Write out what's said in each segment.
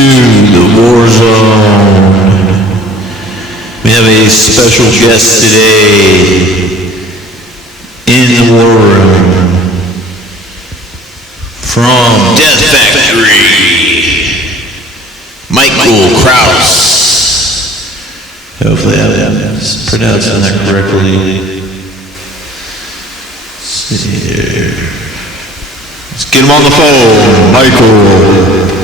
to the WARZONE. We have a special guest today in the war room from Death Factory, Michael Krause. Hopefully I'm pronouncing that correctly. Let's see here. Let's get him on the phone, Michael.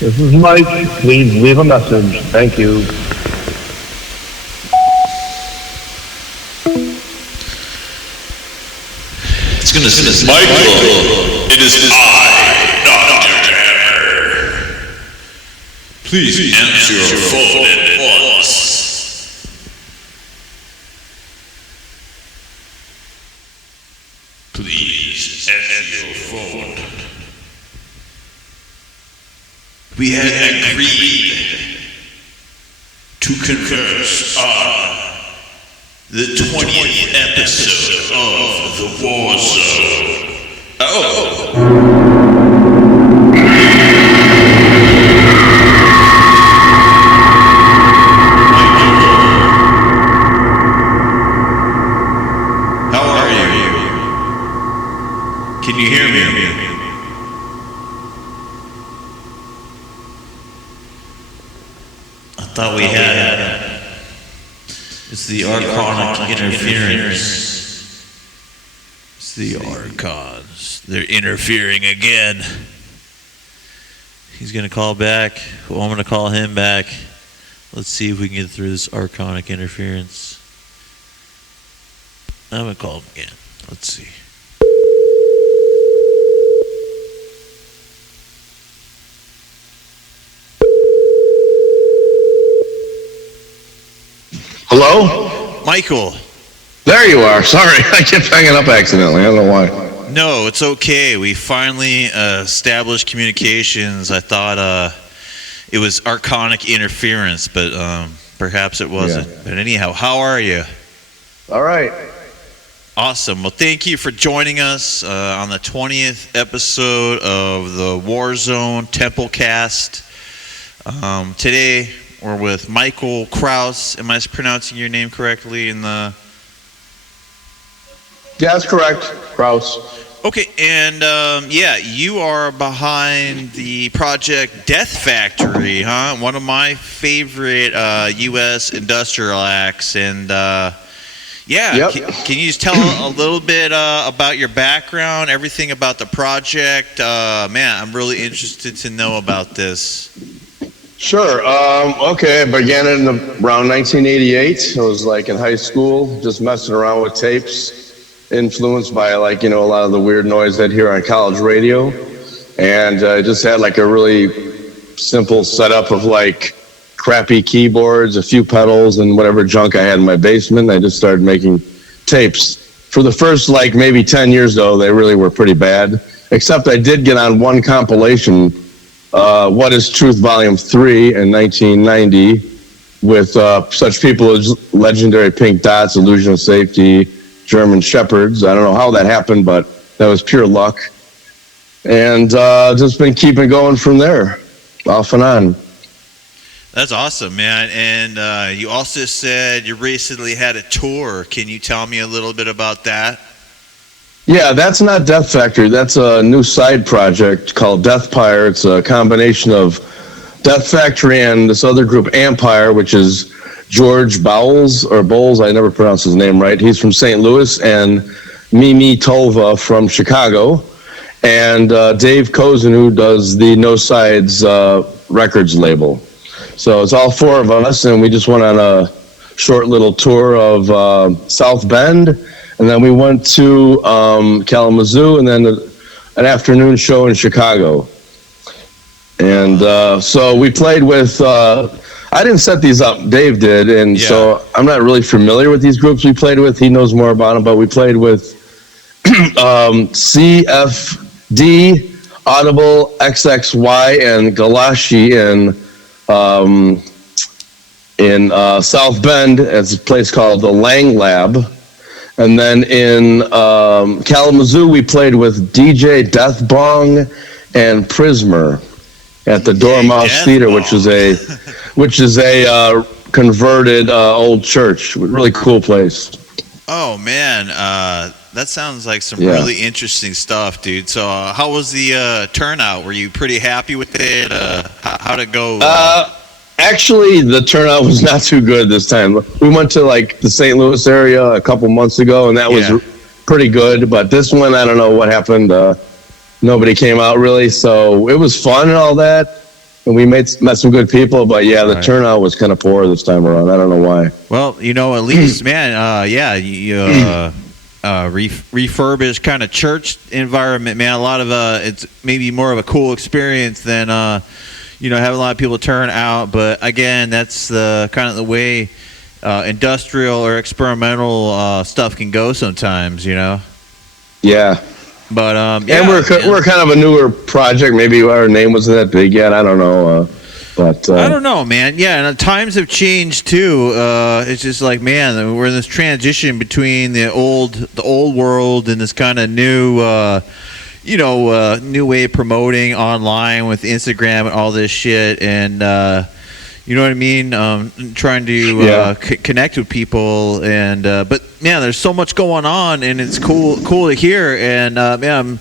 This is Mike. Please leave a message. Thank you. It's gonna say, Michael, it is I, Dr. Hammer. Please answer your phone at once. Please answer your phone. We had agreed to converse on the 20th episode of the WARZONE. Oh. How are you? Can you hear me? I thought we had it's the archonic interference. It's the archons. They're interfering again. He's gonna call back. Well, I'm gonna call him back. Let's see if we can get through this archonic interference. I'm gonna call him again. Let's see. Hello? Michael. There you are. Sorry, I kept hanging up accidentally. I don't know why. No, it's okay. We finally established communications. I thought it was archonic interference, but perhaps it wasn't. Yeah. But anyhow, how are you? All right. Awesome. Well, thank you for joining us on the 20th episode of the WARZONE Templecast. Today, we're with Michael Krause. Am I pronouncing your name correctly in the... Yeah, that's correct. Krause. Okay, and yeah, you are behind the project Death Factory, huh? One of my favorite U.S. industrial acts, and yeah, yep. Can you just tell a little bit about your background, everything about the project? Man, I'm really interested to know about this. Sure. Okay, I began it in around 1988. I was like in high school, just messing around with tapes, influenced by like, a lot of the weird noise I'd hear on college radio. And I just had like a really simple setup of like crappy keyboards, a few pedals, and whatever junk I had in my basement. I just started making tapes. For the first like maybe 10 years though, they really were pretty bad. Except I did get on one compilation, What is Truth Volume 3 in 1990 with such people as Legendary Pink Dots, Illusion of Safety, German Shepherds. I don't know how that happened, but that was pure luck. And just been keeping going from there, off and on. That's awesome, man. And you also said you recently had a tour. Can you tell me a little bit about that? Yeah, that's not Death Factory. That's a new side project called Pyre. It's a combination of Death Factory and this other group, Empire, which is George Bowles, I never pronounce his name right. He's from St. Louis, and Mimi Tova from Chicago, and Dave Kozen, who does the No Sides records label. So it's all four of us, and we just went on a short little tour of South Bend. And then we went to Kalamazoo, and then an afternoon show in Chicago. And so we played with, I didn't set these up, Dave did, and so I'm not really familiar with these groups we played with. He knows more about them, but we played with CFD, Audible, XXY, and Galashi In South Bend, it's a place called the Lang Lab. And then in Kalamazoo, we played with DJ Death Bong and Prismer at the Dormouse Theater, which is a converted old church. Really cool place. Oh man, that sounds like some really interesting stuff, dude. So, how was the turnout? Were you pretty happy with it? How'd it go? Actually, the turnout was not too good this time. We went to like the St. Louis area a couple months ago, and that was pretty good. But this one, I don't know what happened. Nobody came out really, so it was fun and all that. And we met some good people, but the turnout was kind of poor this time around. I don't know why. Well, at least, man, you refurbished kind of church environment, man. A lot of it's maybe more of a cool experience than have a lot of people turn out, but again, that's the kind of the way industrial or experimental stuff can go sometimes, Yeah. But and we're kind of a newer project. Maybe our name wasn't that big yet. I don't know. But I don't know, man. Yeah, and times have changed too. It's just like, man, we're in this transition between the old world and this kind of new. New way of promoting online with Instagram and all this shit, and you know what I mean. Trying to connect with people, and but man, there's so much going on, and it's cool to hear. And I'm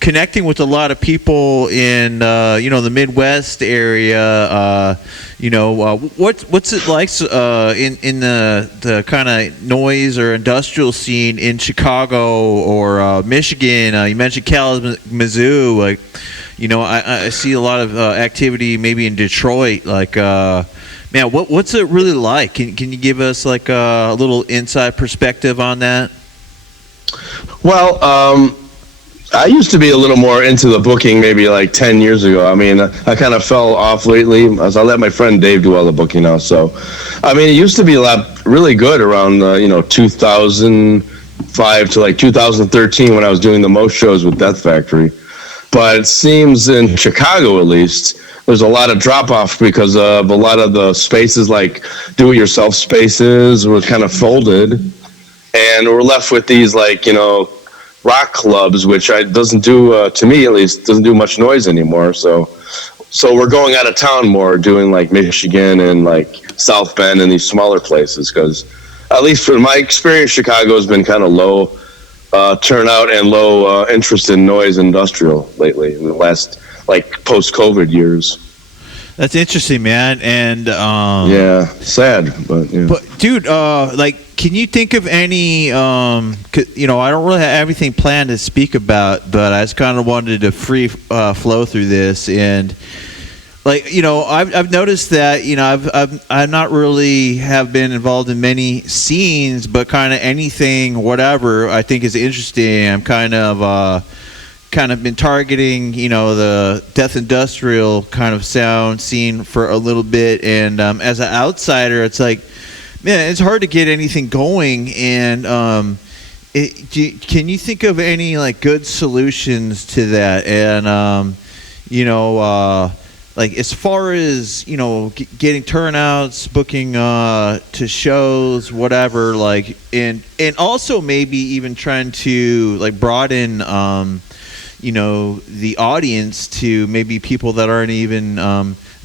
connecting with a lot of people in the Midwest area. What's it like in the kind of noise or industrial scene in Chicago or Michigan? You mentioned Kalamazoo. Like, I see a lot of activity maybe in Detroit. Like, man, what's it really like? Can you give us like a little inside perspective on that? Well, I used to be a little more into the booking maybe like 10 years ago. I mean, I kind of fell off lately. I let my friend Dave do all the booking now. So, I mean, it used to be really good around, 2005 to like 2013 when I was doing the most shows with Death Factory. But it seems in Chicago, at least, there's a lot of drop-off because of a lot of the spaces like do-it-yourself spaces were kind of folded. And we're left with these like, rock clubs, which doesn't do, to me at least, doesn't do much noise anymore. So we're going out of town more, doing like Michigan and like South Bend and these smaller places, because at least from my experience, Chicago has been kind of low turnout and low interest in noise industrial lately in the last like post-COVID years. That's interesting, man. And sad, but yeah. But dude, can you think of any? I don't really have everything planned to speak about, but I just kind of wanted to free flow through this, and I've noticed that I've not really have been involved in many scenes, but kind of anything, whatever I think is interesting. I'm kind of been targeting, the death industrial kind of sound scene for a little bit, and as an outsider, it's like, man, it's hard to get anything going. And can you think of any like good solutions to that? And like as far as getting turnouts, booking to shows, whatever, like, and also maybe even trying to like broaden the audience to maybe people that aren't even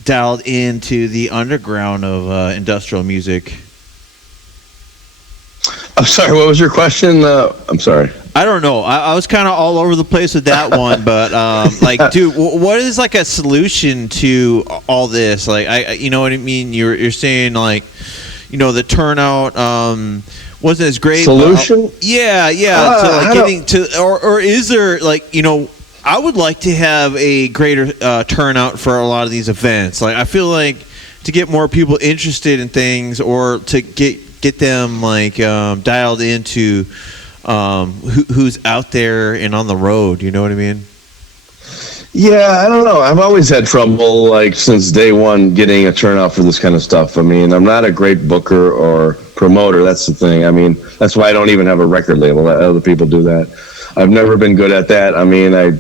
dialed into the underground of industrial music. I'm sorry, what was your question? I'm sorry. I don't know. I was kind of all over the place with that one, but dude, what is like a solution to all this? Like, you know what I mean? You're saying like, the turnout wasn't as great. Solution? Yeah. So like getting to, or is there like, I would like to have a greater turnout for a lot of these events. Like, I feel like to get more people interested in things, or to get them like dialed into who's out there and on the road. You know what I mean? Yeah, I don't know. I've always had trouble, like, since day one, getting a turnout for this kind of stuff. I mean, I'm not a great booker or promoter. That's the thing. I mean, that's why I don't even have a record label. Other people do that. I've never been good at that. I mean, I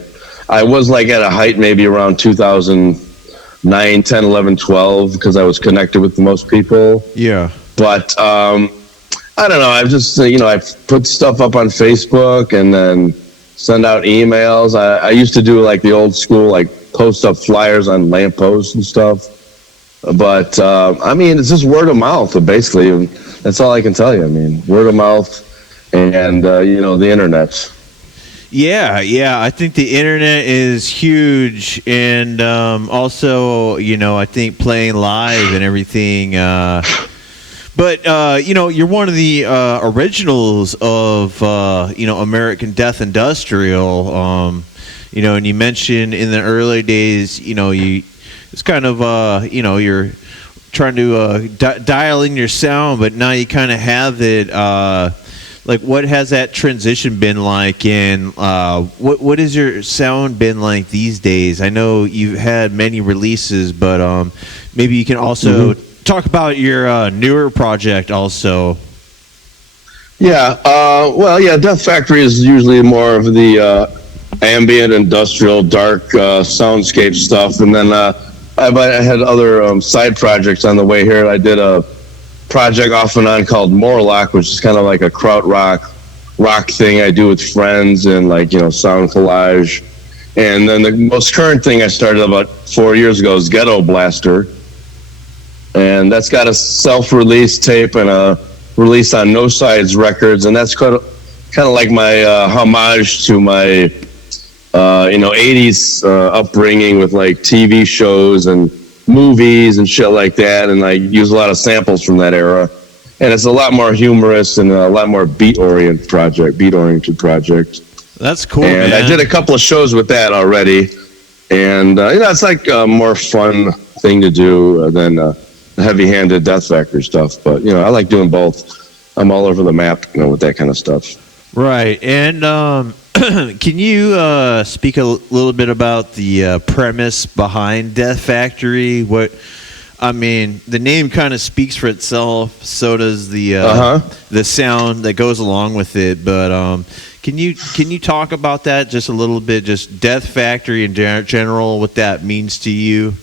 was like at a height maybe around 2005 9, 10, 11, 12 because I was connected with the most people. Yeah. But I don't know. I've just, I put stuff up on Facebook and then send out emails. I used to do like the old school, like post up flyers on lampposts and stuff. But, it's just word of mouth, basically. That's all I can tell you. Word of mouth and, the internet. Yeah. I think the internet is huge. And also, I think playing live and everything. But, you're one of the originals of, American Death Industrial. And you mentioned in the early days, it's kind of, you're trying to dial in your sound, but now you kind of have it. Like, what has that transition been like, and what has your sound been like these days? I know you've had many releases, but maybe you can also talk about your newer project also. Yeah, Death Factory is usually more of the ambient, industrial, dark soundscape stuff, and then I had other side projects on the way here. I did a project off and on called Morlock, which is kind of like a krautrock rock thing I do with friends and sound collage. And then the most current thing I started about 4 years ago is Ghetto Blaster, and that's got a self-release tape and a release on No Sides Records, and that's kind of like my homage to my 80s upbringing with like TV shows and movies and shit like that, and I use a lot of samples from that era, and it's a lot more humorous and a lot more beat-oriented project. That's cool, and man. I did a couple of shows with that already, and it's like a more fun thing to do than heavy-handed Death Factory stuff, but I like doing both. I'm all over the map with that kind of stuff. Right. And can you speak a little bit about the premise behind Death Factory? The name kind of speaks for itself. So does the sound that goes along with it. But can you talk about that just a little bit? Just Death Factory in general, what that means to you?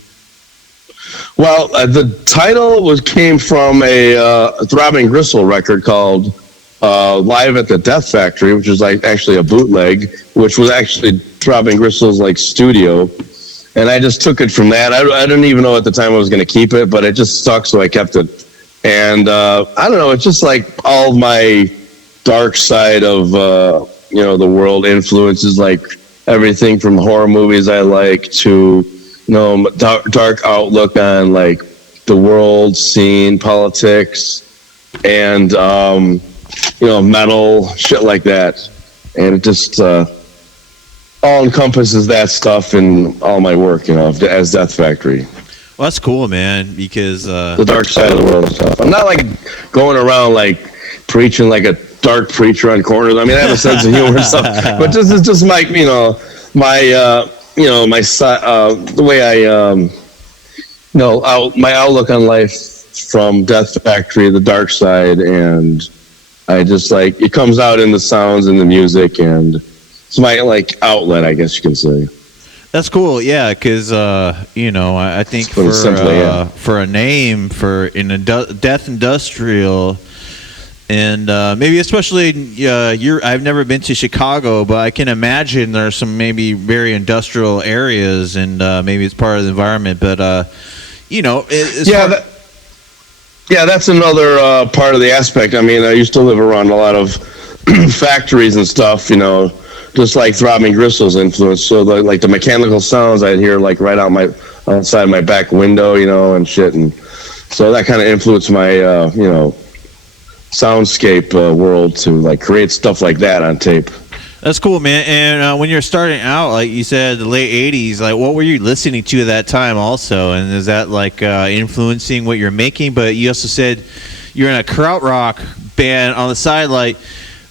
Well, the title came from a Throbbing Gristle record called Live at the Death Factory, which was like actually a bootleg, which was actually Throbbing Gristle's like studio, and I just took it from that. I didn't even know at the time I was going to keep it, but it just stuck, so I kept it. And I don't know, it's just like all my dark side of the world influences, like everything from horror movies I like to dark outlook on like the world scene, politics, and metal, shit like that. And it just all encompasses that stuff in all my work, as Death Factory. Well, that's cool, man, because the dark side of the world and stuff. I'm not like going around like preaching like a dark preacher on corners. I have a sense of humor and stuff, but this is just my the way I my outlook on life from Death Factory, the dark side, and I just like it comes out in the sounds and the music, and it's my like outlet, I guess you can say. That's cool, yeah, because I think for a name for Death Industrial, and maybe especially I've never been to Chicago, but I can imagine there are some maybe very industrial areas, and maybe it's part of the environment. But that's another part of the aspect. I used to live around a lot of factories and stuff, just like Throbbing Gristle's influence. So the mechanical sounds I'd hear like right outside my back window, and shit, and so that kind of influenced my soundscape world to like create stuff like that on tape. That's cool, man. And when you're starting out, like you said, the late 80s, like what were you listening to at that time also? And is that like influencing what you're making? But you also said you're in a krautrock band on the side, like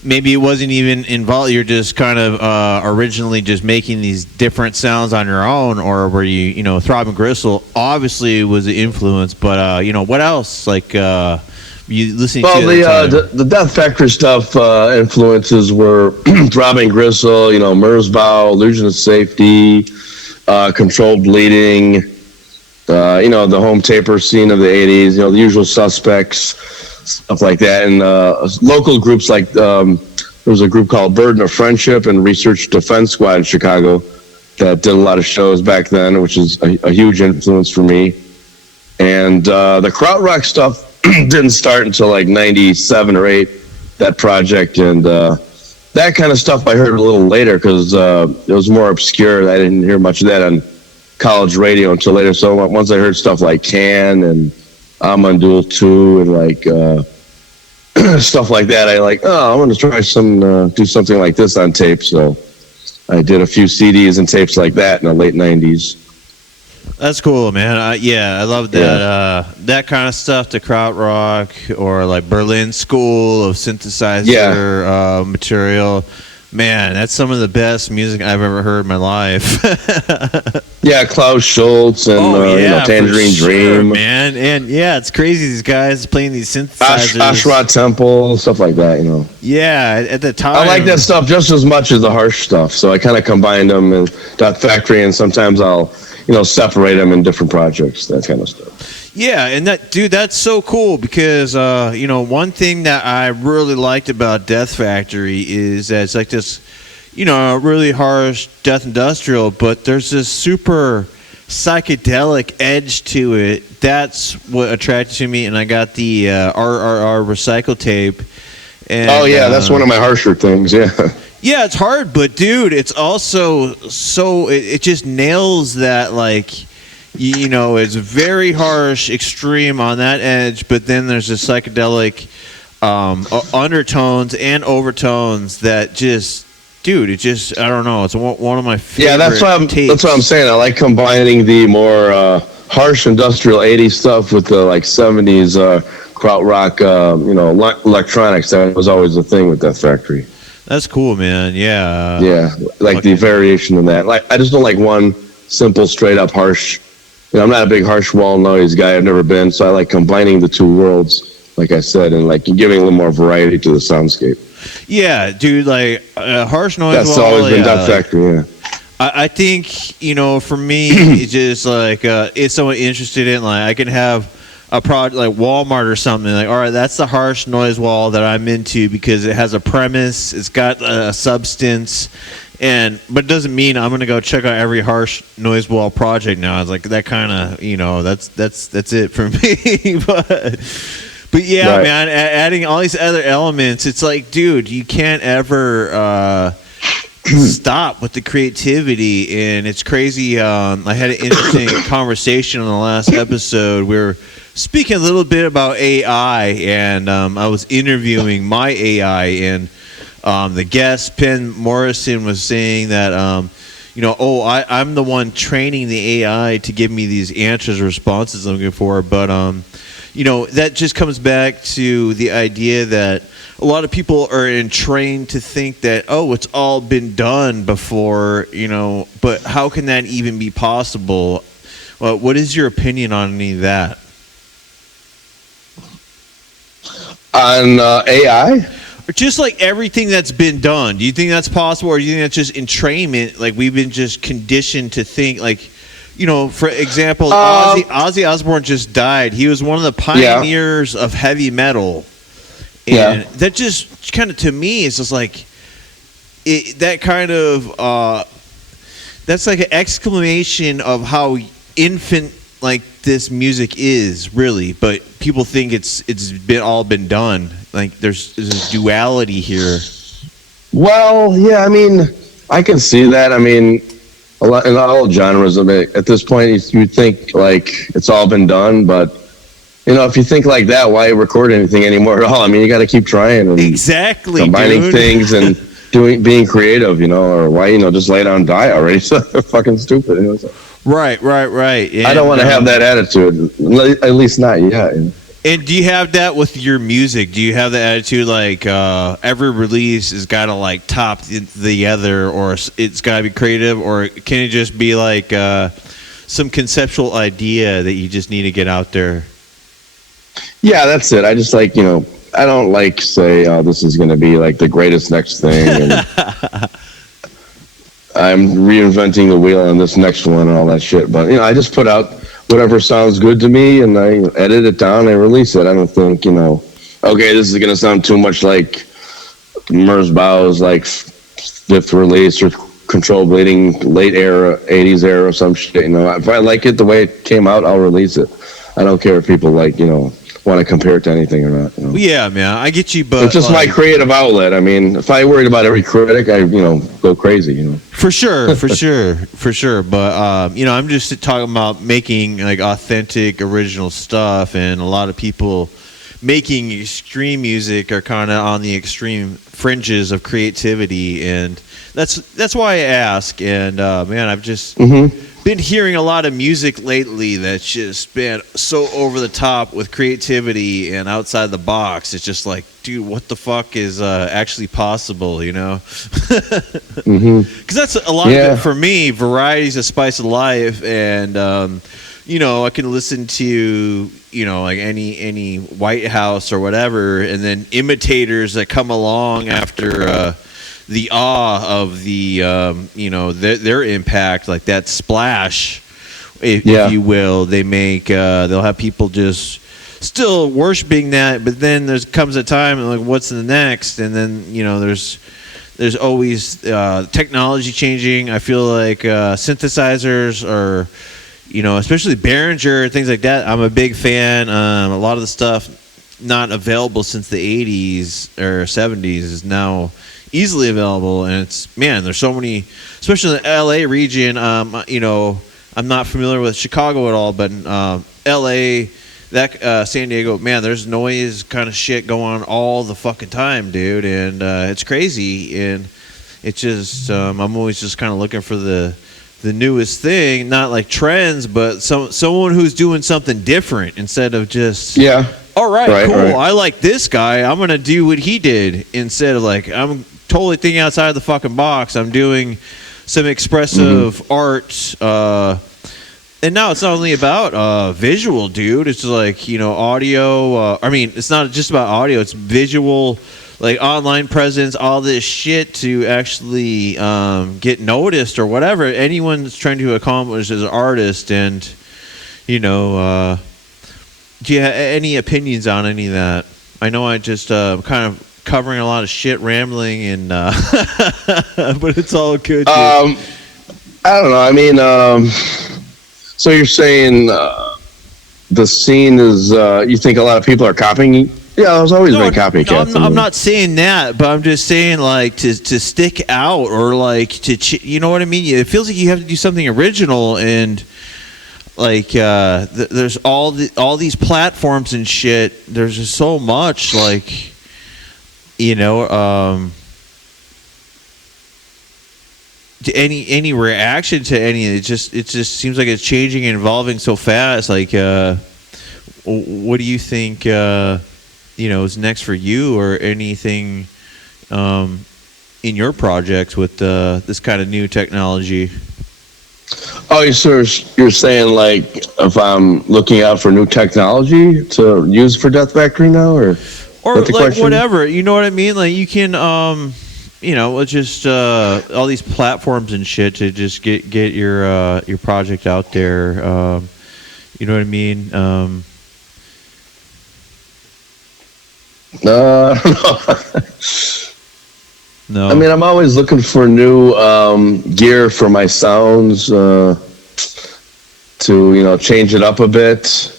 maybe it wasn't even involved. You're just kind of originally just making these different sounds on your own, or were you, Throbbing Gristle obviously was the influence, but what else? Like you listening to the Death Factory stuff influences were Throbbing Gristle, Merzbow, Illusion of Safety, Controlled Bleeding, the home taper scene of the 80s, the usual suspects, stuff like that. And local groups like there was a group called Burden of Friendship and Research Defense Squad in Chicago that did a lot of shows back then, which is a huge influence for me. And the krautrock stuff didn't start until like 97 or 8, that project. And that kind of stuff I heard a little later because it was more obscure. I didn't hear much of that on college radio until later. So once I heard stuff like Can and Amandul 2 and like stuff like that, I like, I'm going to try do something like this on tape. So I did a few CDs and tapes like that in the late 90s. That's cool, man. I love that. Yeah. That kind of stuff, the krautrock or like Berlin School of synthesizer material. Man, that's some of the best music I've ever heard in my life. Yeah, Klaus Schultz and Tangerine Dream, man. And yeah, it's crazy. These guys playing these synthesizers, Ashra Temple, stuff like that. Yeah, at the time, I like that stuff just as much as the harsh stuff. So I kind of combined them in Dot Factory, and sometimes I'll separate them in different projects, that kind of stuff. Yeah, and that's so cool because, one thing that I really liked about Death Factory is that it's like this, really harsh death industrial, but there's this super psychedelic edge to it. That's what attracted to me, and I got the RRR recycle tape. And, that's one of my harsher things, yeah. Yeah, it's hard, but, dude, it's also it just nails that, like, it's very harsh, extreme on that edge, but then there's the psychedelic undertones and overtones that just, dude, I don't know, it's one of my favorite. Yeah, that's what I'm saying. I like combining the more harsh industrial 80s stuff with the like 70s krautrock, electronics. That was always the thing with Death Factory. That's cool, man. Yeah. Yeah, like the variation in that. Like, I just don't like one simple, straight up harsh. I'm not a big harsh wall noise guy. I've never been, so I like combining the two worlds, like I said, and like giving a little more variety to the soundscape. Yeah, dude, like harsh noise. That's always been Death Factory. Yeah. I think for me, it's just like if someone interested in, like, I can have a product like Walmart or something, like, all right, that's the harsh noise wall that I'm into because it has a premise, it's got a substance. But it doesn't mean I'm gonna go check out every harsh noise wall project now. It's like that kind of, that's it for me. but yeah, right. Man, adding all these other elements, it's like, dude, you can't ever stop with the creativity, and it's crazy. I had an interesting conversation on the last episode. We were speaking a little bit about AI, and I was interviewing my AI, and the guest, Penn Morrison, was saying that, I'm the one training the AI to give me these answers or responses I'm looking for. But, that just comes back to the idea that a lot of people are trained to think that, it's all been done before, but how can that even be possible? Well, what is your opinion on any of that? On AI? Or just like everything that's been done. Do you think that's possible, or do you think that's just entrainment? Like, we've been just conditioned to think, like, for example, Ozzy Osbourne just died. He was one of the pioneers of heavy metal. And that just kind of, to me, is just like, that kind of, that's like an exclamation of how infant, like, this music is, really. But people think it's been done. Like, there's this duality here. Well, yeah, I mean, I can see that. I mean, in all genres, I mean, at this point, you think, like, it's all been done, but, if you think like that, why record anything anymore at all? I mean, you got to keep trying and combining things and being creative, or why, just lay down and die already. So fucking stupid. Right. And, I don't want to have that attitude, at least not yet. And do you have that with your music? Do you have the attitude like every release has got to like top the other, or it's got to be creative, or can it just be like some conceptual idea that you just need to get out there? Yeah, that's it. I just like, I don't like say, this is going to be like the greatest next thing. And I'm reinventing the wheel on this next one and all that shit. But, I just put out whatever sounds good to me, and I edit it down and release it. I don't think, okay, this is gonna sound too much like Merzbau's like fifth release or Control Bleeding late era 80s era or some shit. If I like it the way it came out, I'll release it. I don't care if people want to compare it to anything or not. Yeah, man, I get you, but it's just my creative outlet. I mean, if I worried about every critic, I go crazy. For sure. But I'm just talking about making like authentic, original stuff, and a lot of people making extreme music are kind of on the extreme fringes of creativity, and that's why I ask. And man, I've just been hearing a lot of music lately that's just been so over the top with creativity and outside the box. It's just like, dude, what the fuck is actually possible, Because that's a lot of it for me. Variety's a spice of life, and I can listen to like any White House or whatever, and then imitators that come along after the awe of the their impact, like that splash, if you will. They make they'll have people just still worshiping that, but then comes a time like, what's the next? And then there's always technology changing. I feel like synthesizers are, especially Behringer, things like that. I'm a big fan. A lot of the stuff not available since the 80s or 70s is now easily available, and there's so many, especially in the LA region. I'm not familiar with Chicago at all, but LA, San Diego, man, there's noise kind of shit going on all the fucking time, dude, and it's crazy. And it's just I'm always just kind of looking for the newest thing, not like trends, but someone who's doing something different instead of just all right, cool. Right. I like this guy. I'm gonna do what he did, instead of like I'm totally thinking outside the fucking box. I'm doing some expressive art, and now it's not only about visual, dude. It's like audio. It's not just about audio. It's visual, like online presence, all this shit to actually get noticed or whatever. Anyone's trying to accomplish as an artist, and do you have any opinions on any of that? I know I just kind of covering a lot of shit, rambling, and but it's all good. I don't know. I mean, so you're saying the scene is? You think a lot of people are copying? Yeah, there's always been copycats. No, I'm not saying that, but I'm just saying like to stick out, or like you know what I mean? It feels like you have to do something original, and like there's all these platforms and shit. There's just so much, like any reaction to any. It just seems like it's changing and evolving so fast. Like what do you think is next for you, or anything in your projects with this kind of new technology? Oh, you're saying like if I'm looking out for new technology to use for Death Factory now, or like question? Whatever, you know what I mean? Like you can just all these platforms and shit to just get your project out there. You know what I mean? No. No. I mean, I'm always looking for new gear for my sounds to change it up a bit,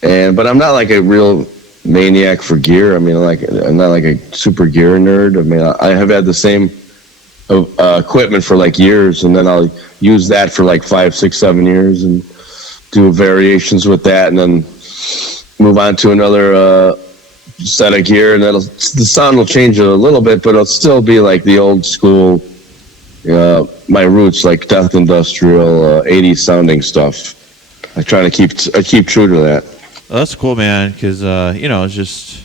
but I'm not like a real maniac for gear. I mean, I'm not like a super gear nerd. I mean, I have had the same equipment for like years, and then I'll use that for like 5, 6, 7 years and do variations with that, and then move on to another set of gear, and the sound will change a little bit, but it'll still be like the old school, my roots, like death industrial 80s sounding stuff. I try to keep true to that. Well, that's cool, man, because it's just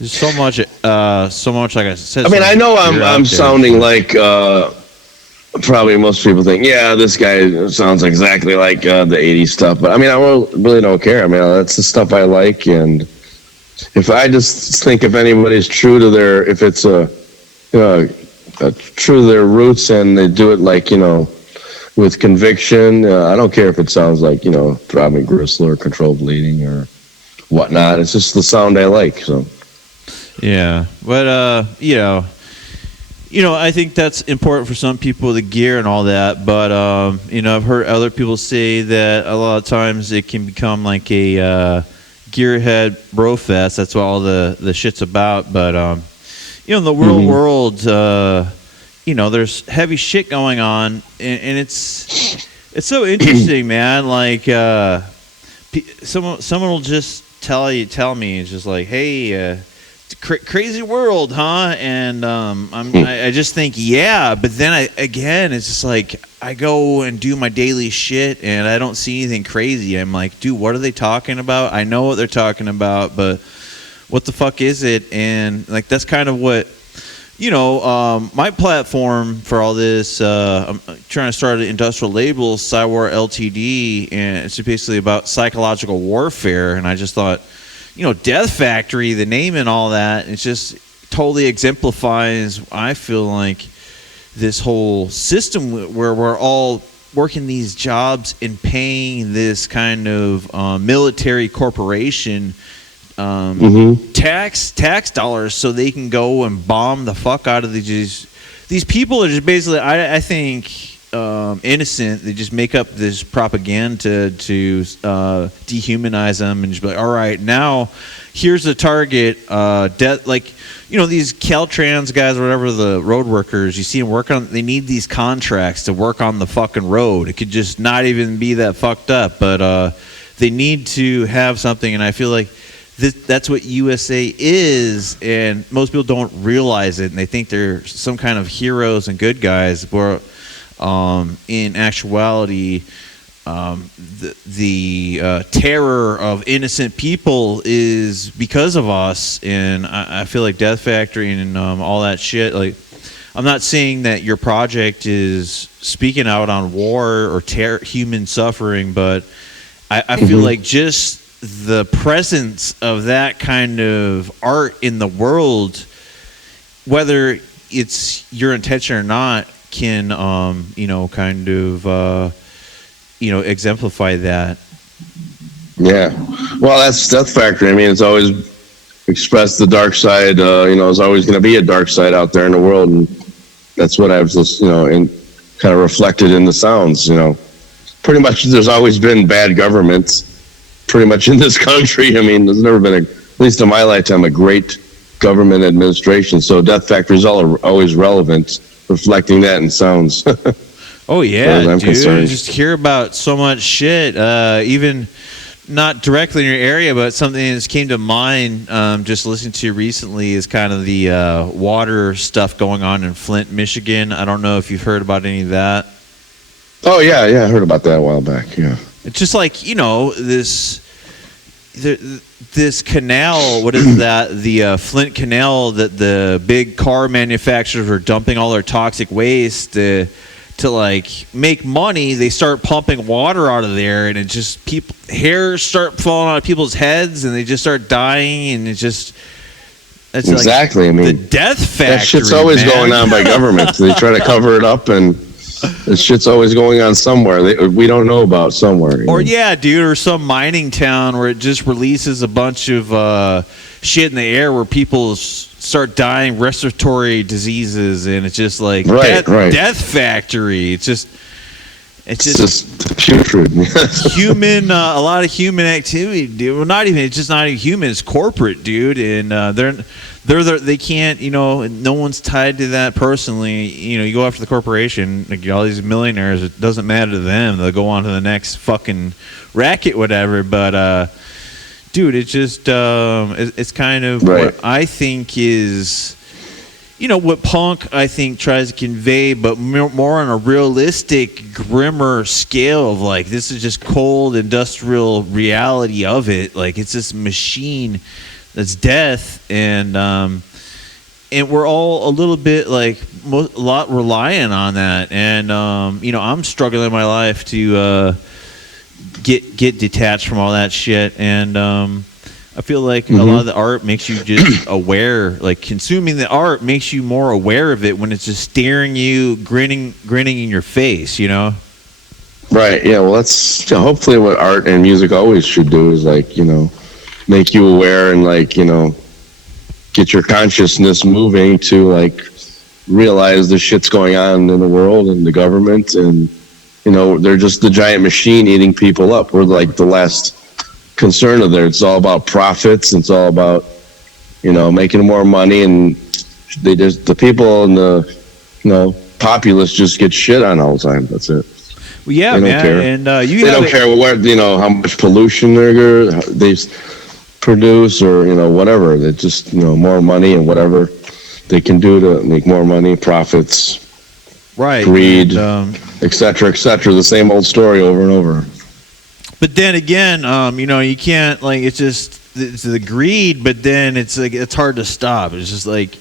there's so much like I said. I mean, I know I'm sounding like probably most people think, yeah, this guy sounds exactly like the 80s stuff, but I mean, I really don't care. I mean, that's the stuff I like, and if I just think if anybody's true to their, if it's true to their roots, and they do it like with conviction. I don't care if it sounds like, throbbing gristle or controlled bleeding or whatnot. It's just the sound I like. So Yeah, but I think that's important for some people, the gear and all that. But I've heard other people say that a lot of times it can become like a gearhead bro fest. That's what all the shit's about. But in the real world, there's heavy shit going on, and it's so interesting, man. Like someone will just tell me, it's just like, hey. Crazy world, huh? And I just think, yeah, but then it's just like I go and do my daily shit and I don't see anything crazy. I'm like, dude, what are they talking about? I know what they're talking about, but what the fuck is it? And like that's kind of what my platform for all this. I'm trying to start an industrial label, Psywar Ltd, and it's basically about psychological warfare. And I just thought, Death Factory, the name and all that, it just totally exemplifies, I feel like, this whole system where we're all working these jobs and paying this kind of military corporation tax dollars so they can go and bomb the fuck out of these people are just basically, I think, innocent. They just make up this propaganda to dehumanize them and just be like, all right, now here's the target. Death, like these Caltrans guys or whatever, the road workers. You see them work on. They need these contracts to work on the fucking road. It could just not even be that fucked up, but they need to have something. And I feel like that's what USA is, and most people don't realize it, and they think they're some kind of heroes and good guys. But in actuality, the terror of innocent people is because of us, and I feel like Death Factory and all that shit. Like, I'm not saying that your project is speaking out on war or human suffering, but I feel like just the presence of that kind of art in the world, whether it's your intention or not, can kind of exemplify that. Yeah, well, that's Death Factory. I mean, it's always expressed the dark side. There's always going to be a dark side out there in the world, and that's what I've just kind of reflected in the sounds. Pretty much, there's always been bad governments, pretty much in this country. I mean, there's never been, at least in my lifetime, a great government administration. So Death Factory is always relevant, reflecting that in sounds. Oh yeah, dude! Concerned. Just hear about so much shit. Even not directly in your area, but something that came to mind. Just listening to recently is kind of the water stuff going on in Flint, Michigan. I don't know if you've heard about any of that. Oh yeah, I heard about that a while back. Yeah, it's just like this canal. What is that? The Flint Canal that the big car manufacturers are dumping all their toxic waste to like make money. They start pumping water out of there, and it just hairs start falling out of people's heads, and they just start dying, and that's exactly. Like I mean, the Death Factory. That shit's always going on by government. They try to cover it up, and the shit's always going on somewhere we don't know about somewhere. Or yeah, dude, or some mining town where it just releases a bunch of shit in the air where people start dying, respiratory diseases, and it's just like Death Factory. It's just putrid. Human, a lot of human activity, dude. Well, it's just not even human. It's corporate, dude, and they can't. No one's tied to that personally. You go after the corporation, like all these millionaires. It doesn't matter to them. They'll go on to the next fucking racket, whatever. But dude, it's just it's kind of what I think is. What punk, I think, tries to convey, but more on a realistic, grimmer scale of, like, this is just cold industrial reality of it. Like, it's this machine that's death, and we're all a little bit, like, a lot reliant on that. And, I'm struggling in my life to get detached from all that shit, and I feel like a lot of the art makes you just aware. Like, consuming the art makes you more aware of it when it's just staring you, grinning in your face. Right. Yeah. Well, that's hopefully what art and music always should do is like, make you aware and like, get your consciousness moving to like realize the shit's going on in the world and the government, and they're just the giant machine eating people up. We're like the last concern of theirs. It's all about profits. It's all about making more money, and the people and the populace just get shit on all the time. That's it. Well, yeah, they don't man, care. and they don't care what how much pollution they produce or whatever. They just more money and whatever they can do to make more money, profits, right, greed, and, et cetera, et cetera. The same old story over and over. But then again, you can't like it's the greed, but then it's like it's hard to stop. It's just like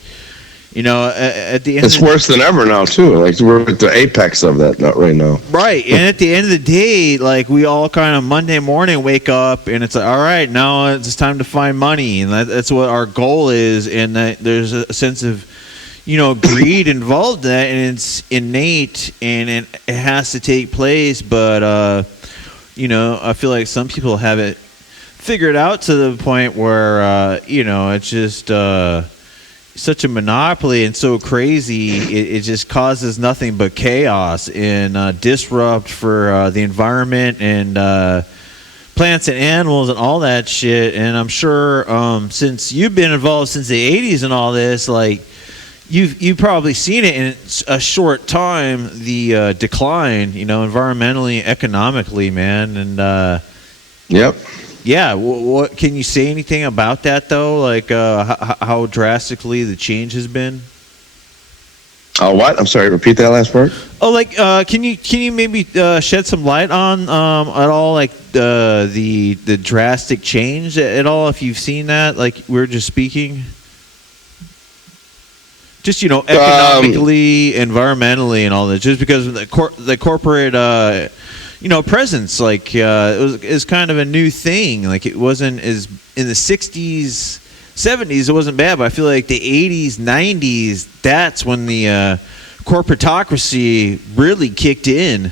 at the end it's worse than ever now too. Like we're at the apex of that right now. Right, and at the end of the day, like we all kind of Monday morning wake up and it's like, all right, now it's time to find money, and that's what our goal is. And that there's a sense of greed involved in that, and it's innate and it has to take place. But I feel like some people have it figured out to the point where it's just such a monopoly and so crazy, it just causes nothing but chaos and disrupt for the environment and plants and animals and all that shit. And I'm sure since you've been involved since the 80s and all this, like you've probably seen it in a short time, the decline, environmentally, economically, man. And yep. Yeah, what can you say anything about that though? Like how drastically the change has been? What? I'm sorry. Repeat that last part. Oh, like can you maybe shed some light on at all, like the drastic change at all, if you've seen that? Like we were just speaking, just economically, environmentally, and all that. Just because of the corporate. Presence, like is kind of a new thing. Like it wasn't as in the 60s, 70s, it wasn't bad, but I feel like the 80s, 90s, that's when the corporatocracy really kicked in.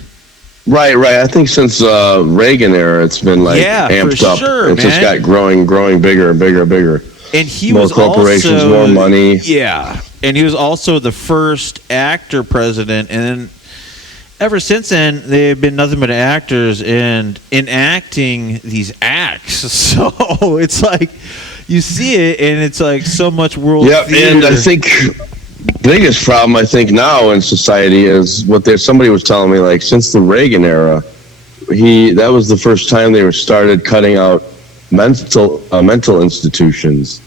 Right. I think since Reagan era, it's been like amped up. Sure, it just got growing bigger and bigger and bigger. And he more was corporations, also, more money. Yeah, and he was also the first actor president, and then ever since then, they've been nothing but actors and enacting these acts. So it's like you see it, and it's like so much world. Yep, theater. and I think the biggest problem now in society is somebody was telling me, like since the Reagan era, that was the first time they started cutting out mental institutions,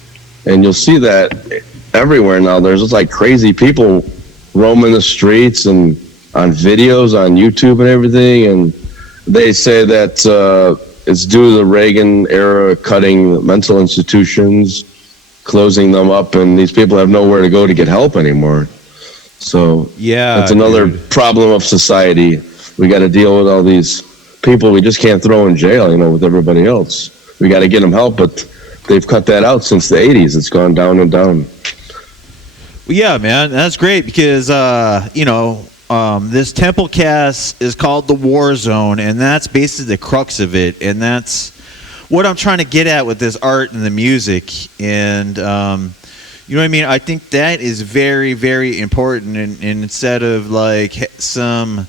and you'll see that everywhere now. There's just like crazy people roaming the streets and on videos on YouTube and everything, and they say that it's due to the Reagan era cutting mental institutions, closing them up, and these people have nowhere to go to get help anymore. So that's another problem of society. We got to deal with all these people we just can't throw in jail, with everybody else. We got to get them help, but they've cut that out since the 80s. It's gone down and down. Well, yeah, man, that's great because this temple cast is called the WARZONE, and that's basically the crux of it, and that's what I'm trying to get at with this art and the music. And you know what I mean? I think that is very, very important. And instead of like some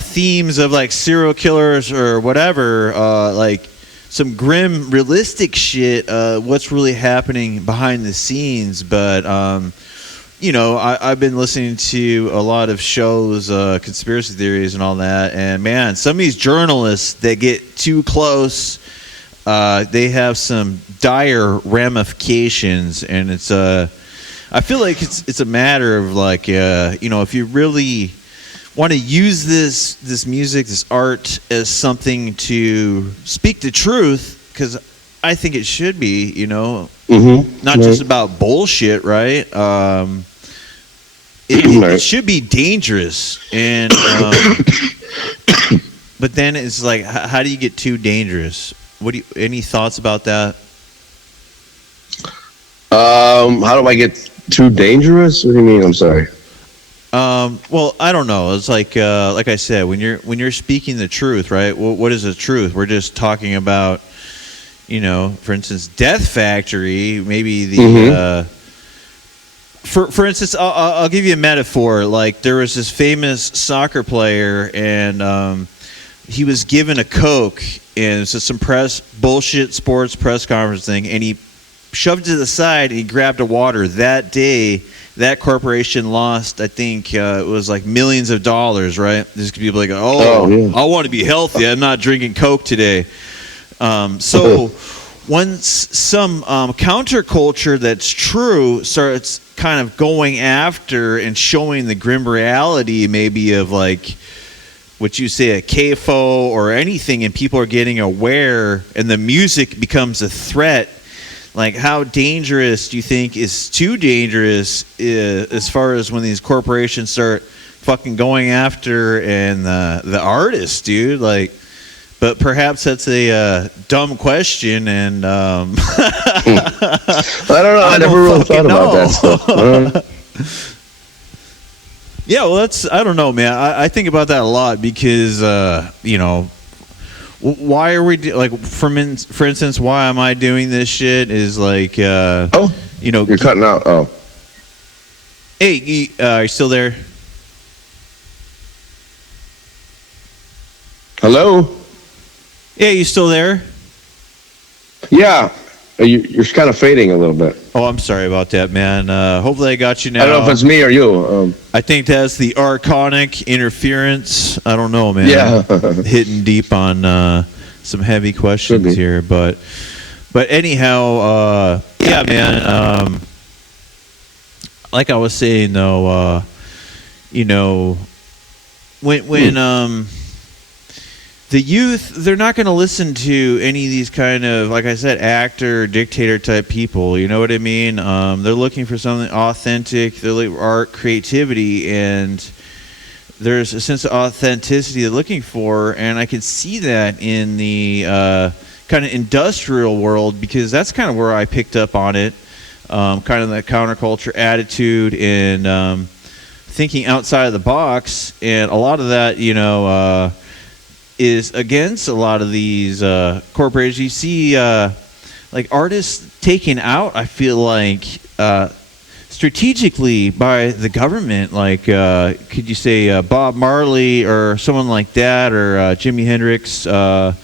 themes of like serial killers or whatever, like some grim, realistic shit, what's really happening behind the scenes. But I've been listening to a lot of shows, conspiracy theories and all that, and man, some of these journalists that get too close, they have some dire ramifications, and it's I feel like it's a matter of like if you really want to use this music, this art as something to speak the truth, because I think it should be, not just about bullshit, right? It should be dangerous, and but then it's like, how do you get too dangerous? Any thoughts about that? How do I get too dangerous? What do you mean? I'm sorry. Well, I don't know. It's like I said, when you're speaking the truth, right? What is the truth? We're just talking about, for instance, Death Factory. Maybe the for instance, I'll give you a metaphor. Like there was this famous soccer player, and he was given a Coke, and it's some bullshit sports press conference thing, and he shoved it to the side and he grabbed a water. That day, that corporation lost, I think it was like millions of dollars, right? These people like, yeah. I want to be healthy. I'm not drinking Coke today. So once some counterculture that's true starts kind of going after and showing the grim reality maybe of like what you say, a CAFO or anything, and people are getting aware and the music becomes a threat, like how dangerous do you think is too dangerous as far as when these corporations start fucking going after and the artists, dude? Like, but perhaps that's a dumb question, and I don't know. I never really thought about that stuff. Yeah, well, I don't know, man. I think about that a lot because, why are we for instance, why am I doing this shit is like, you're cutting out. Oh, hey, are you still there? Hello? Yeah, you still there? Yeah. You're kind of fading a little bit. Oh, I'm sorry about that, man. Hopefully I got you now. I don't know if it's me or you. I think that's the archonic interference. I don't know, man. Yeah. Hitting deep on some heavy questions here. But anyhow, yeah, man. Like I was saying, though, when the youth, they're not going to listen to any of these kind of, like I said, actor, dictator type people. You know what I mean? They're looking for something authentic. They're looking for art, creativity, and there's a sense of authenticity they're looking for. And I can see that in the kind of industrial world, because that's kind of where I picked up on it. Kind of the counterculture attitude and thinking outside of the box. And a lot of that, is against a lot of these corporations. You see like artists taken out, I feel like, strategically by the government. Like, could you say Bob Marley or someone like that, or Jimi Hendrix? You know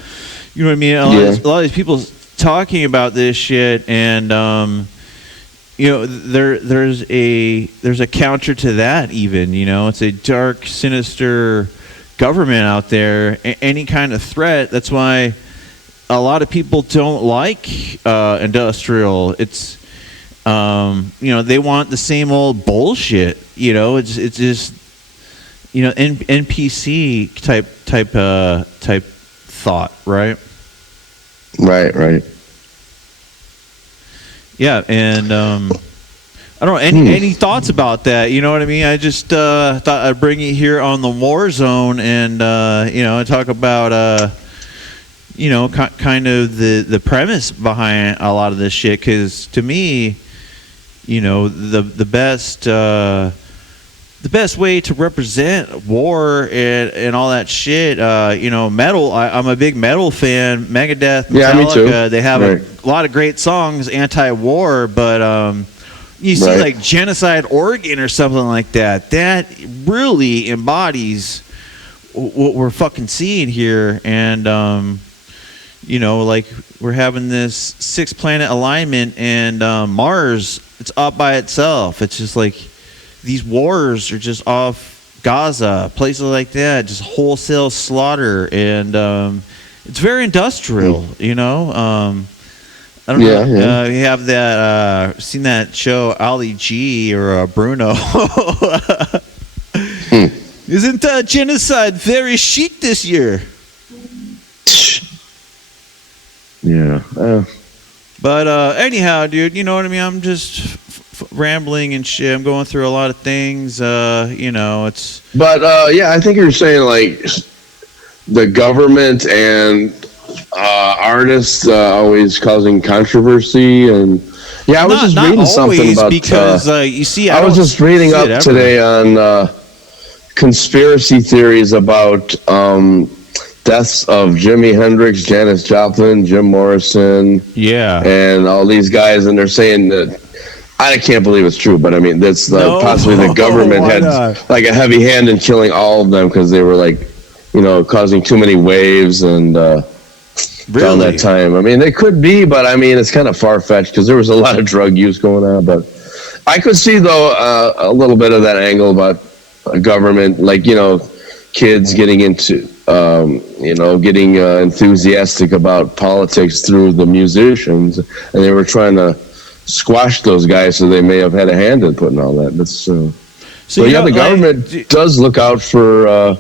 what I mean? A lot of these people talking about this shit, and there's a counter to that even. It's a dark, sinister government out there, any kind of threat. That's why a lot of people don't like industrial. It's they want the same old bullshit. It's just NPC type thought, right? Right. Yeah, and I don't know, any thoughts about that? You know what I mean? I just thought I'd bring you here on the Warzone and talk about kind of the premise behind a lot of this shit. Because to me, the best way to represent war and all that shit, metal. I'm a big metal fan. Megadeth, Metallica. Yeah, me too. They have a lot of great songs anti-war, but you see, like Genocide Oregon or something like that. That really embodies what we're fucking seeing here. And, like we're having this 6-planet alignment, and Mars, it's up by itself. It's just like these wars are just off Gaza, places like that, just wholesale slaughter. And it's very industrial, I don't know. Yeah. You have that. Seen that show, Ali G or Bruno? Isn't genocide very chic this year? Yeah. But anyhow, dude, you know what I mean? I'm just rambling and shit. I'm going through a lot of things. It's. But I think you're saying like the government and artists always causing controversy, and Yeah, I was just reading something about because you see, I was just reading up today on conspiracy theories about deaths of Jimi Hendrix, Janis Joplin, Jim Morrison, and all these guys, and they're saying that I can't believe it's true, but I mean that's possibly the government had like a heavy hand in killing all of them because they were like, causing too many waves and. Around that time. I mean, it could be, but I mean, it's kind of far-fetched because there was a lot of drug use going on. But I could see, though, a little bit of that angle about government, like, kids getting into, getting enthusiastic about politics through the musicians, and they were trying to squash those guys, so they may have had a hand in putting all that. That's the government does look out for...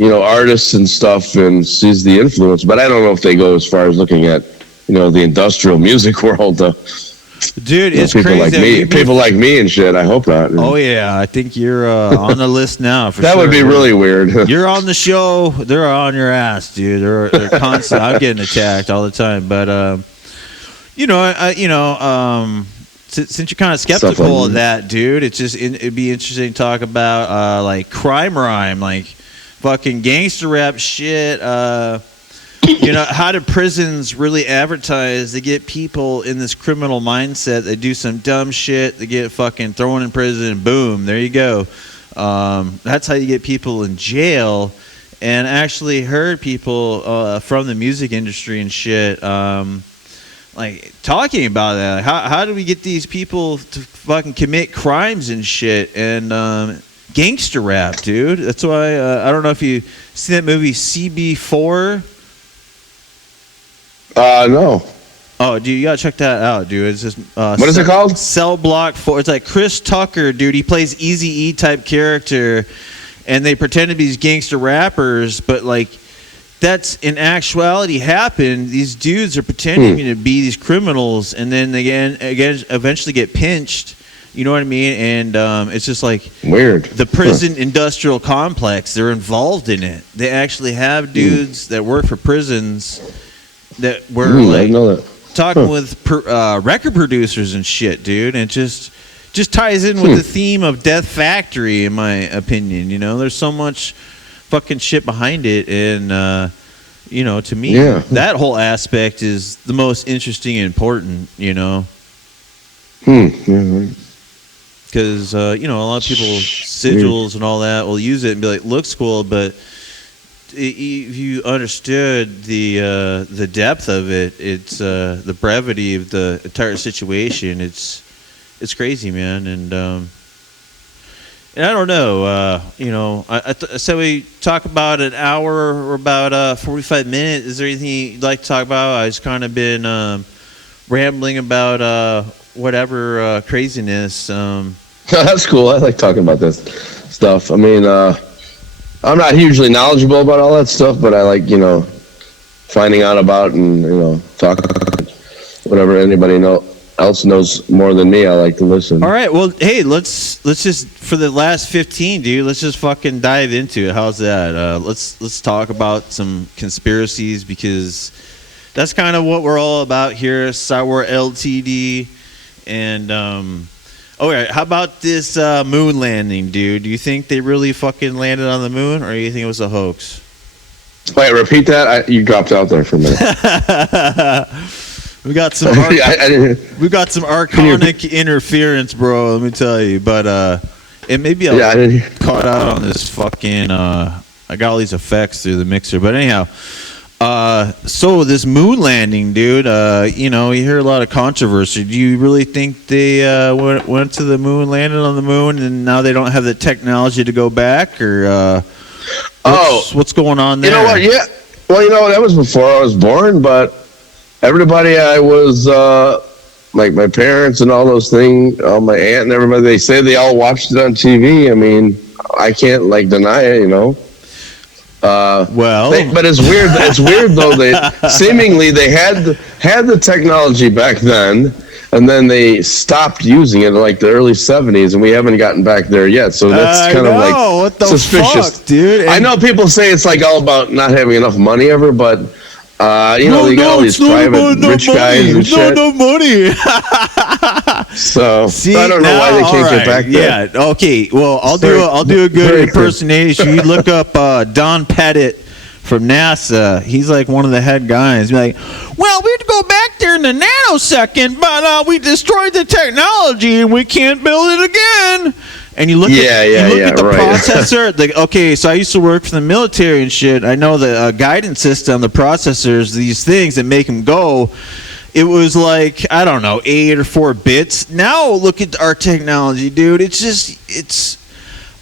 artists and stuff and sees the influence, but I don't know if they go as far as looking at, the industrial music world. Dude, it's people crazy. People like me and shit. I hope not. Oh yeah, I think you're on the list now. For that sure. would be really weird. You're on the show. They're on your ass, dude. They're constant. I'm getting attacked all the time, but since you're kind of skeptical of that, dude, it'd be interesting to talk about like crime rhyme, like. Fucking gangster rap shit. How do prisons really advertise? They get people in this criminal mindset. They do some dumb shit. They get fucking thrown in prison. And boom, there you go. That's how you get people in jail. And actually heard people from the music industry and shit, like talking about that. Like, how do we get these people to fucking commit crimes and shit? And gangster rap, dude. That's why I don't know if you seen that movie CB4. No. Oh, dude, you gotta check that out, dude. It's just what is it called? Cell Block 4. It's like Chris Tucker, dude. He plays Eazy-E type character, and they pretend to be these gangster rappers, but like that's in actuality happened. These dudes are pretending to be these criminals, and then they again eventually get pinched. You know what I mean? And it's just like weird. The prison industrial complex, they're involved in it. They actually have dudes that work for prisons that were like talking with record producers and shit, dude. And it just ties in with the theme of Death Factory, in my opinion. There's so much fucking shit behind it. And, to me, that whole aspect is the most interesting and important, Because, a lot of people, sigils and all that, will use it and be like, looks cool, but if you understood the depth of it, it's the brevity of the entire situation, it's crazy, man. And I don't know, I said we talk about an hour or about 45 minutes. Is there anything you'd like to talk about? I've just kind of been rambling about whatever craziness. That's cool. I like talking about this stuff. I mean, I'm not hugely knowledgeable about all that stuff, but I like, finding out about and, talking whatever anybody else knows more than me. I like to listen. All right. Well, hey, let's just, for the last 15, dude, let's just fucking dive into it. How's that? Let's talk about some conspiracies, because that's kind of what we're all about here, Psywar LTD. And how about this moon landing, dude? Do you think they really fucking landed on the moon, or do you think it was a hoax? Wait, repeat that. You dropped out there for a minute. We got some archonic interference, bro. Let me tell you. But and maybe I caught out on this fucking. I got all these effects through the mixer, but anyhow. So this moon landing, dude, you hear a lot of controversy. Do you really think they went to the moon, landed on the moon, and now they don't have the technology to go back? Or what's going on there? You know what? Yeah. Well, that was before I was born, but everybody I was, like my parents and all those things, my aunt and everybody, they say they all watched it on TV. I mean, I can't deny it, but it's weird. It's weird though. They seemingly they had the technology back then, and then they stopped using it in the early '70s, and we haven't gotten back there yet. So that's kind of what the suspicious, fuck, dude. I know people say it's all about not having enough money ever, but They got all these private rich guys and shit. No money. So See, I don't know why they can't get back there. Yeah. Okay. Well, I'll do a good impersonation. You look up Don Pettit from NASA. He's like one of the head guys. Be like, well, we'd go back there in a nanosecond, but we destroyed the technology and we can't build it again. And you look at the processor. Okay, so I used to work for the military and shit. I know the guidance system, the processors, these things that make them go. It was like, I don't know, 8 or 4 bits. Now look at our technology, dude. It's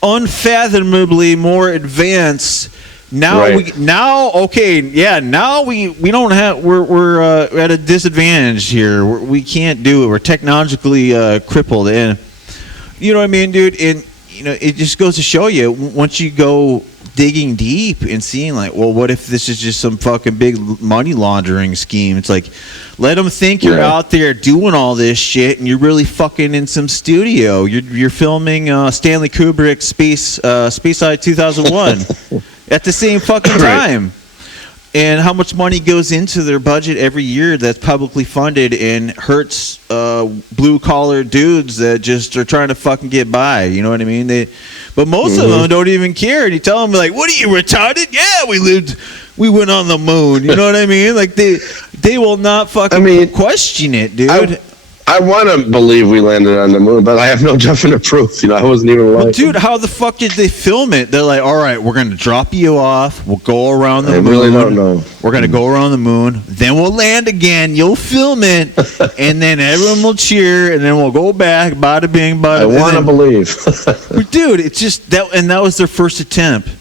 unfathomably more advanced. Now we don't have. We're at a disadvantage here. We can't do it. We're technologically crippled, and you know what I mean, dude. And it just goes to show you, once you go digging deep and seeing like, well, what if this is just some fucking big money laundering scheme? It's like, let them think you're out there doing all this shit and you're really fucking in some studio. You're filming Stanley Kubrick's Space Odyssey 2001 at the same fucking time. And how much money goes into their budget every year that's publicly funded and hurts blue-collar dudes that just are trying to fucking get by. You know what I mean? But most of them don't even care. And you tell them, like, what are you, retarded? Yeah, we went on the moon. You know what I mean? Like, they will not fucking question it, dude. I want to believe we landed on the moon, but I have no definite proof. I wasn't even alive. Well, dude, how the fuck did they film it? They're like, all right, we're going to drop you off. We'll go around the moon. I really don't know. We're going to go around the moon. Then we'll land again. You'll film it. And then everyone will cheer. And then we'll go back. Bada bing, bada. I want to believe. But dude, it's just that. And that was their first attempt.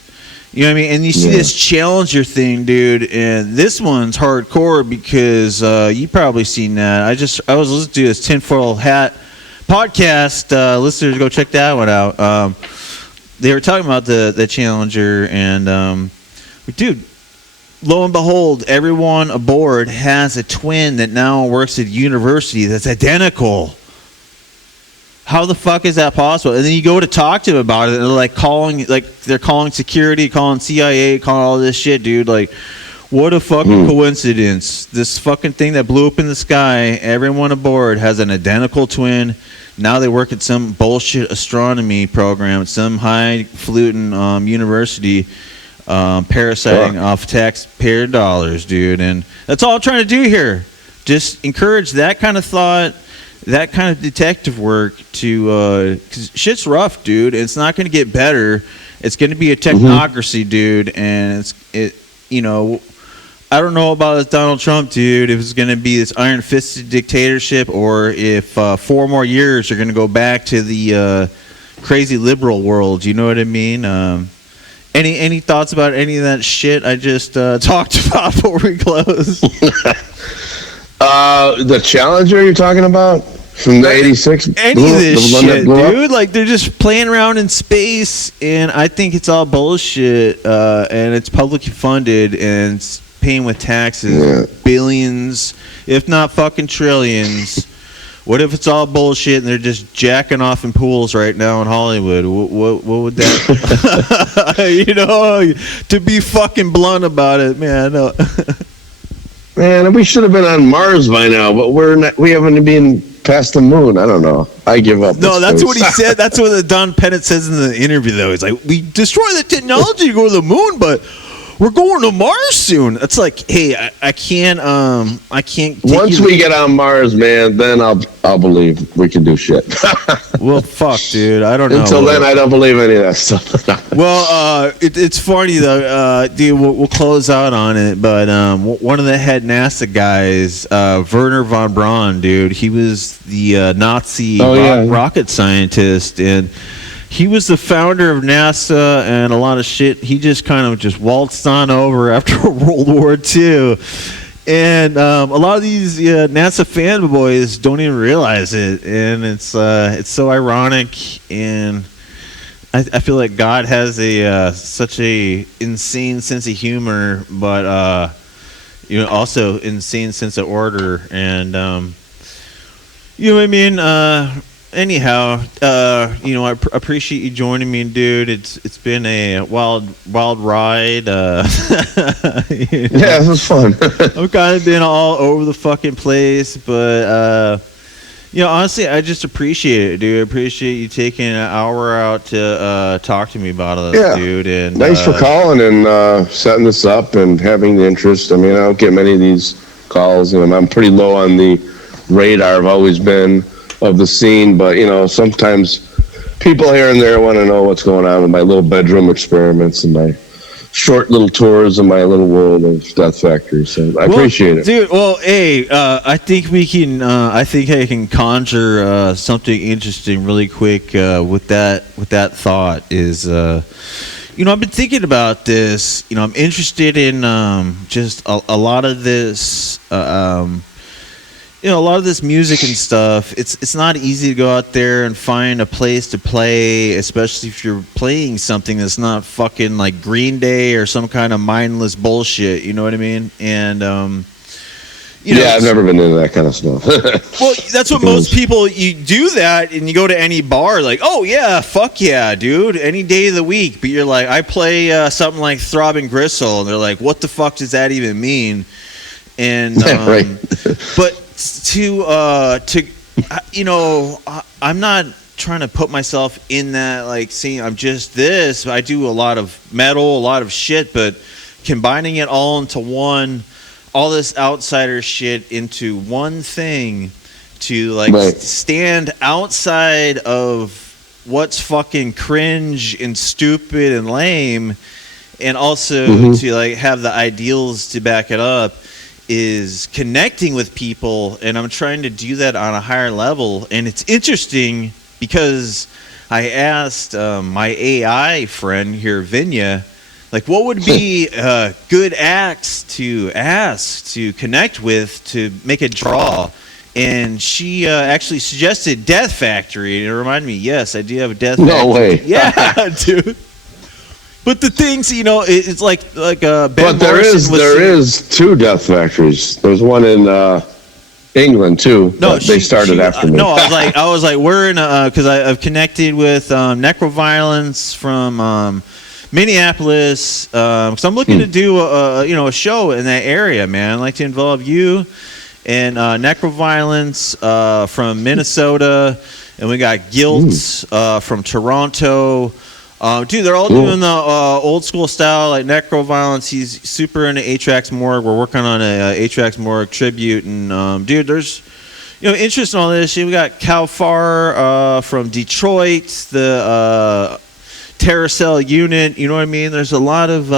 You know what I mean? And you see this Challenger thing, dude, and this one's hardcore because you probably seen that. I was listening to this Tinfoil Hat podcast. Listeners, go check that one out. They were talking about the Challenger, and dude, lo and behold, everyone aboard has a twin that now works at university that's identical. How the fuck is that possible? And then you go to talk to them about it, and they're calling security, calling CIA, calling all this shit, dude. Like, what a fucking coincidence. This fucking thing that blew up in the sky, everyone aboard has an identical twin. Now they work at some bullshit astronomy program at some highfalutin university, parasiting off taxpayer dollars, dude. And that's all I'm trying to do here. Just encourage that kind of thought, that kind of detective work to, cause shit's rough, dude. It's not going to get better. It's going to be a technocracy, dude. And I don't know about this Donald Trump, dude, if it's going to be this iron-fisted dictatorship or if 4 more years are going to go back to the crazy liberal world. You know what I mean? Any thoughts about any of that shit I just talked about before we close? The Challenger you're talking about? From the 86? Any of this shit, dude. Like, they're just playing around in space, and I think it's all bullshit, and it's publicly funded, and it's paying with taxes billions, if not fucking trillions. What if it's all bullshit, and they're just jacking off in pools right now in Hollywood? What would that... to be fucking blunt about it, man. No. Man, we should have been on Mars by now, but we haven't been past the moon. I don't know. I give up. No, that's what he said. That's what Don Pettit says in the interview, though. He's like, we destroy the technology to go to the moon, but we're going to Mars soon. It's like, hey, I can't. Once we get on Mars, man, then I'll believe we can do shit. Well, fuck, dude. I don't know. Until then, I don't believe any of that stuff. Well, it's funny though, dude. We'll close out on it, but one of the head NASA guys, Werner von Braun, dude. He was the Nazi rocket scientist, and he was the founder of NASA and a lot of shit. He just kind of just waltzed on over after World War II. And a lot of these NASA fanboys don't even realize it. And it's so ironic. And I feel like God has such a insane sense of humor, but also insane sense of order. And you know what I mean? anyhow, I appreciate you joining me, dude. It's been a wild ride. Yeah, it was fun. I've kind of been all over the fucking place, but honestly, I just appreciate it, dude. I appreciate you taking an hour out to talk to me about this, dude. And thanks for calling and setting this up and having the interest. I mean, I don't get many of these calls, and I'm pretty low on the radar. I've always been of the scene, but sometimes people here and there want to know what's going on in my little bedroom experiments and my short little tours in my little world of Death Factory. So I appreciate it, dude. Well, hey, I think we can. I think I can conjure something interesting really quick with that thought. Is I've been thinking about this. I'm interested in just a lot of this. A lot of this music and stuff, it's not easy to go out there and find a place to play, especially if you're playing something that's not fucking like Green Day or some kind of mindless bullshit, you know what I mean? And I've never been into that kind of stuff. Well, that's what most people, you do that and you go to any bar like, oh yeah, fuck yeah, dude, any day of the week. But you're like, I play something like Throbbing Gristle, and they're like, what the fuck does that even mean? And right. But I'm not trying to put myself in that like scene. I'm just this. I do a lot of metal, a lot of shit, but combining it all into one, all this outsider shit into one thing to like stand outside of what's fucking cringe and stupid and lame, and also to like have the ideals to back it up, is connecting with people. And I'm trying to do that on a higher level. And it's interesting because I asked my AI friend here, Vinya, like, what would be good acts to ask to connect with to make a draw? And she actually suggested Death Factory. And it reminded me, yes, I do have a Death Factory. No way. Yeah, dude. But the things, it's like Ben But there is two Death Factories. There's one in England too. No, they started after me. No, I was like, we're in because I've connected with Necroviolence from Minneapolis, because I'm looking to do a show in that area, man. I'd like to involve you and Necroviolence from Minnesota, and we got Guilt from Toronto. Dude, they're all doing the old school style, like Necroviolence. He's super into Atrax Morgue. We're working on a Atrax Morgue tribute, and dude, there's interest in all this shit. We got Calfar from Detroit, the Terracell unit. You know what I mean? There's a lot of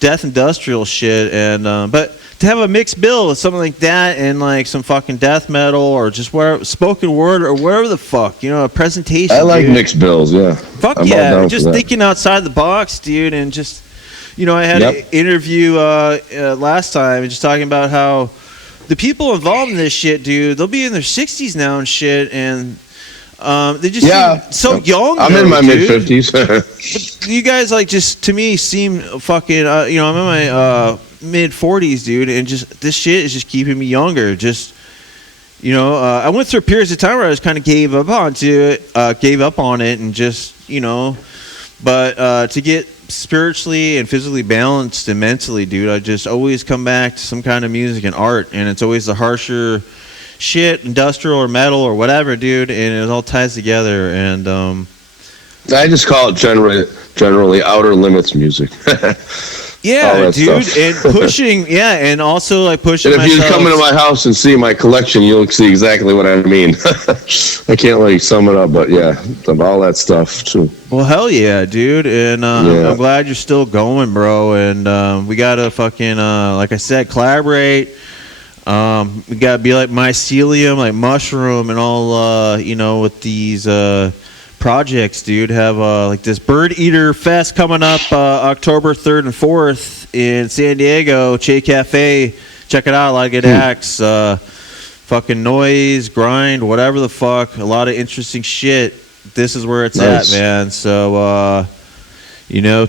death industrial shit, and but to have a mixed bill with something like that and like some fucking death metal or just whatever, spoken word or whatever the fuck, a presentation. I like mixed bills, yeah. Fuck yeah, just thinking outside the box, dude, and just, I had an interview last time and just talking about how the people involved in this shit, dude, they'll be in their 60s now and shit, and they just seem so young. I'm in my mid-50s. You guys, like, just, to me, seem fucking, I'm in my mid-40s, dude, and just this shit is just keeping me younger. Just, I went through periods of time where I just kind of gave up on it, and just, but to get spiritually and physically balanced and mentally, dude, I just always come back to some kind of music and art, and it's always the harsher shit, industrial or metal or whatever, dude, and it all ties together. And I just call it generally outer limits music. Yeah, dude, stuff. And pushing, and also like pushing. And if you come into my house and see my collection, you'll see exactly what I mean. I can't sum it up, but yeah, all that stuff too. Well, hell yeah, dude, and I'm glad you're still going, bro. And we gotta fucking, like I said, collaborate. We gotta be like mycelium, like mushroom, and all, with these projects, dude. Have like this Bird Eater Fest coming up October 3rd and 4th in San Diego, Che Cafe. Check it out. A lot of good acts, fucking noise, grind, whatever the fuck. A lot of interesting shit. This is where it's at, man. So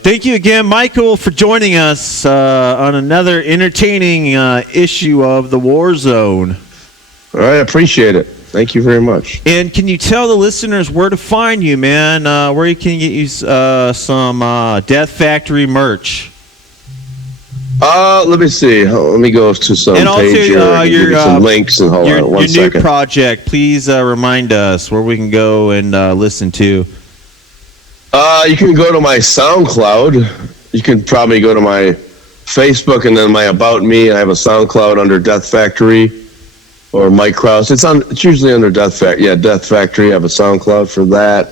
thank you again, Michael, for joining us on another entertaining issue of the Warzone. All right, appreciate it. Thank you very much. And can you tell the listeners where to find you, man? Where you can get you some Death Factory merch? Let me see. Let me go to some And also, page here. Give you some links and hold on one your second. new project. Please remind us where we can go and listen to. You can go to my SoundCloud. You can probably go to my Facebook and then my About Me. I have a SoundCloud under Death Factory or Mike Krause. It's usually under Death Factory. Yeah, Death Factory. I have a SoundCloud for that.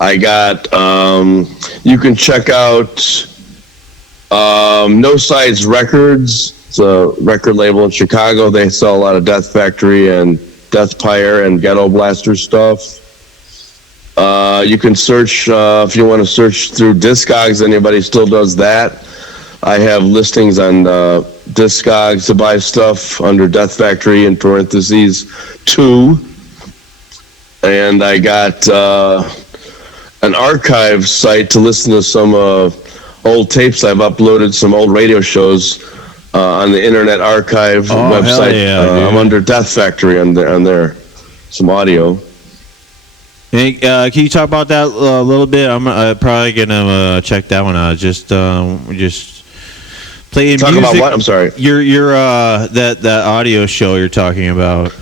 I got. You can check out No Sides Records. It's a record label in Chicago. They sell a lot of Death Factory and Death Pyre and Ghetto Blaster stuff. You can search if you want to search through Discogs. Anybody still does that? I have listings on Discogs to buy stuff under Death Factory in parentheses 2, and I got an archive site to listen to some old tapes. I've uploaded some old radio shows on the Internet Archive website. Yeah, I'm under Death Factory on there. Some audio. Hey, can you talk about that a little bit? I'm probably gonna check that one out. Just playing Talk music. about what? I'm sorry. Your that audio show you're talking about.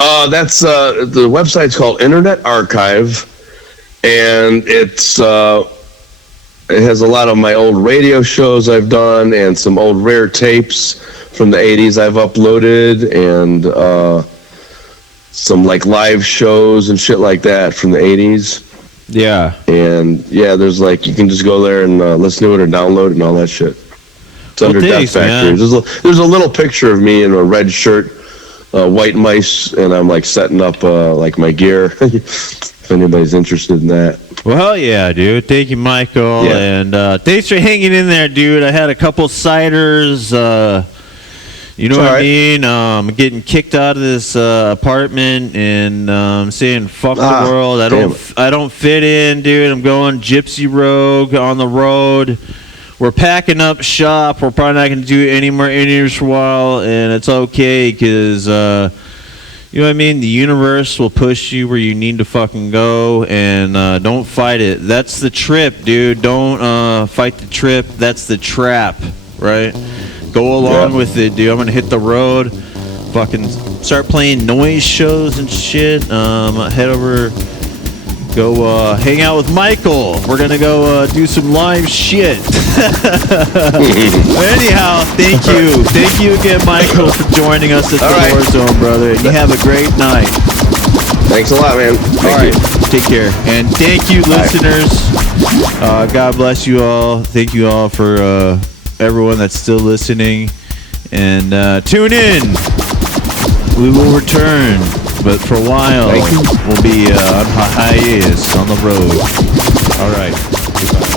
That's the website's called Internet Archive, and it has a lot of my old radio shows I've done and some old rare tapes from the 80s I've uploaded, and some like live shows and shit like that from the 80s. Yeah. And yeah, there's like, you can just go there and listen to it or download it and all that shit. It's under Death Factory. There's a little picture of me in a red shirt, white mice, and I'm like setting up like my gear. If anybody's interested in that. Well, hell yeah, dude. Thank you, Michael. Yeah. And thanks for hanging in there, dude. I had a couple ciders. You know It's what all I right. mean? I'm getting kicked out of this apartment and saying fuck the world. I don't fit in, dude. I'm going gypsy rogue on the road. We're packing up shop. We're probably not going to do any more interviews for a while, and it's okay because you know what I mean? The universe will push you where you need to fucking go, and don't fight it. That's the trip, dude. Don't fight the trip. That's the trap, right? Go along with it, dude. I'm gonna hit the road, fucking start playing noise shows and shit. Head over, go hang out with Michael. We're gonna go do some live shit. Anyhow, thank you again, Michael, for joining us at the Warzone, brother. And you have a great night. Thanks a lot, man. Thank you. Take care, and thank you, listeners. God bless you all. Thank you all for everyone that's still listening, and tune in. We will return, but for a while we'll be on hiatus on the road. All right, goodbye.